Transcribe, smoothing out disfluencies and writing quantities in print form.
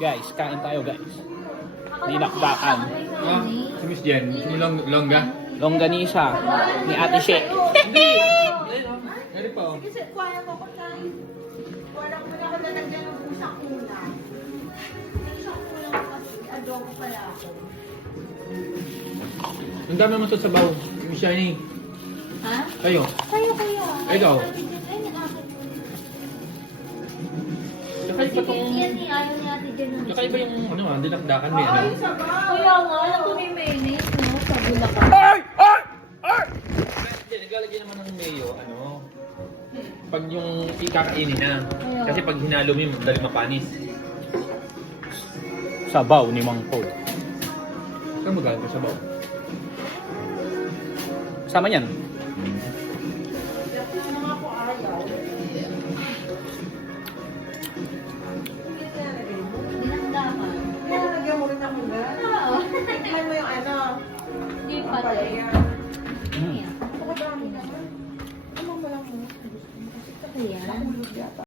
Guys, kain tayo guys. Dinakdakan. Ah, si Miss Jen, gusto mo longga? Longganisa ni Ate She. Dari pa oh. Kasi kuya ko pagkain. Wala ko na ako nalagyan ng pusang ulam. Pusang ulam kasi adobo pala ako. Ang dami naman sa sabaw. Miss Shiny. Ha? Kayo. Kayo. Ikaw? Ay, nag-akin. Saka iba tong... Yan ni ayaw ni Ate Jen. Saka iba yung ano ah, dinakdakan may ano. Kuya nga, alam ko may mayonnaise, no? Sa Bulacan. Hindi, naglalagay naman ng mayo, ano, pag yung ikakainin na. Kasi pag hinalo mo yun, madali mapanis. Sabaw ni Mang Paul. Saan magaling ka sabaw? Sama yan. Dinamdaman. Nalagyan mo rin ako na. Oo. Tikman mo yung ano. Hindi pa tayo. Mm. Napakadami naman. Ano mo lang mo? Ito yan.